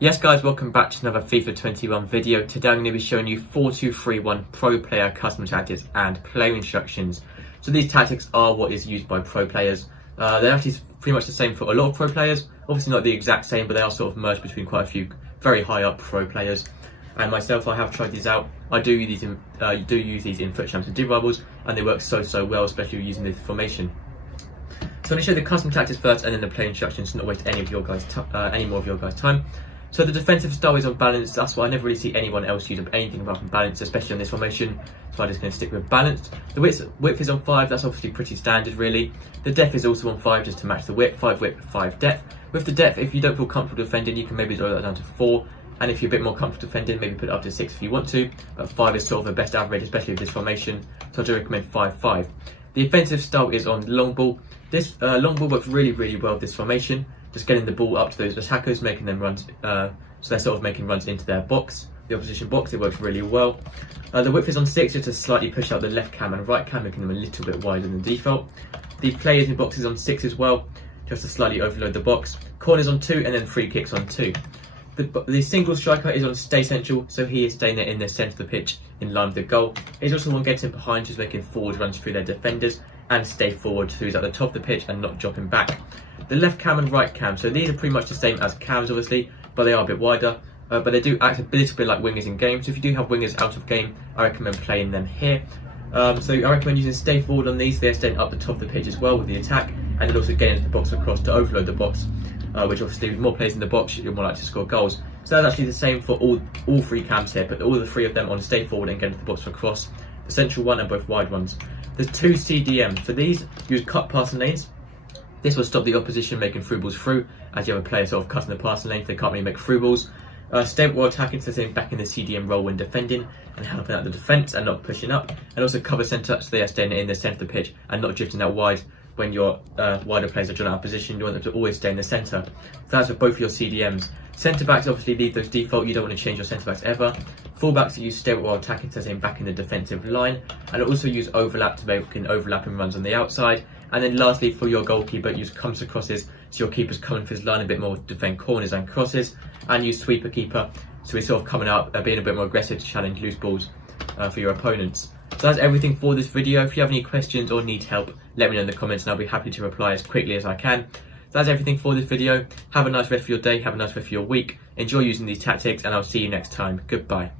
Yes guys, welcome back to another FIFA 21 video. Today I'm going to be showing you 4-2-3-1 pro player custom tactics and player instructions. So these tactics are what is used by pro players. They're actually pretty much the same for a lot of pro players. Obviously not the exact same, but they are sort of merged between quite a few very high up pro players. And myself, I have tried these out. I do use these in Foot Champs and Div Rivals, and they work so well, especially using this formation. So I'm going to show the custom tactics first and then the player instructions to not waste any more of your guys' time. So the defensive style is on balance. That's why I never really see anyone else use anything apart from balance, especially on this formation. So I'm just going to stick with balanced. The width is on 5. That's obviously pretty standard, really. The depth is also on 5, just to match the width. 5 width, 5 depth. With the depth, if you don't feel comfortable defending, you can maybe lower that down to 4. And if you're a bit more comfortable defending, maybe put it up to 6 if you want to. But 5 is sort of the best average, especially with this formation. So I do recommend 5-5. The offensive style is on long ball. This long ball works really well with this formation. Just getting the ball up to those attackers, making them runs, so they're sort of making runs into their box, the opposition box. It works really well. The width is on 6, just to slightly push out the left cam and right cam, making them a little bit wider than default. The players in box is on 6 as well, just to slightly overload the box. Corners on 2, and then free kicks on 2. The single striker is on stay central, so he is staying there in the centre of the pitch in line with the goal. He's also one getting behind, who's making forward runs through their defenders, and stay forward, who's at the top of the pitch and not dropping back. The left cam and right cam, so these are pretty much the same as cams obviously, but they are a bit wider, but they do act a little bit like wingers in game. So if you do have wingers out of game, I recommend playing them here. So I recommend using stay forward on these. They're staying up the top of the pitch as well with the attack, and then also getting into the box across to overload the box, which obviously with more players in the box, you're more likely to score goals. So that's actually the same for all three cams here, but all the three of them on stay forward and get into the box across. The central one and both wide ones. There's 2 CDMs. For these, use cut passing lanes. This will stop the opposition making through balls through, as you have a player sort of cutting the passing lane, so they can't really make through balls. Stay while attacking, so staying back in the CDM role when defending and helping out the defence and not pushing up. And also cover centre, so they are staying in the centre of the pitch and not drifting out wide when your wider players are drawn out of position. You want them to always stay in the centre. So that's for both of your CDMs. Centre backs obviously leave those default. You don't want to change your centre backs ever. Full backs use stay while attacking, so staying back in the defensive line, and also use overlap to make overlapping runs on the outside. And then lastly, for your goalkeeper, use comes to crosses, so your keeper's coming for his line a bit more to defend corners and crosses. And use sweeper keeper, so he's sort of coming out, being a bit more aggressive to challenge loose balls for your opponents. So that's everything for this video. If you have any questions or need help, let me know in the comments and I'll be happy to reply as quickly as I can. So that's everything for this video. Have a nice rest of your day, have a nice rest of your week. Enjoy using these tactics, and I'll see you next time. Goodbye.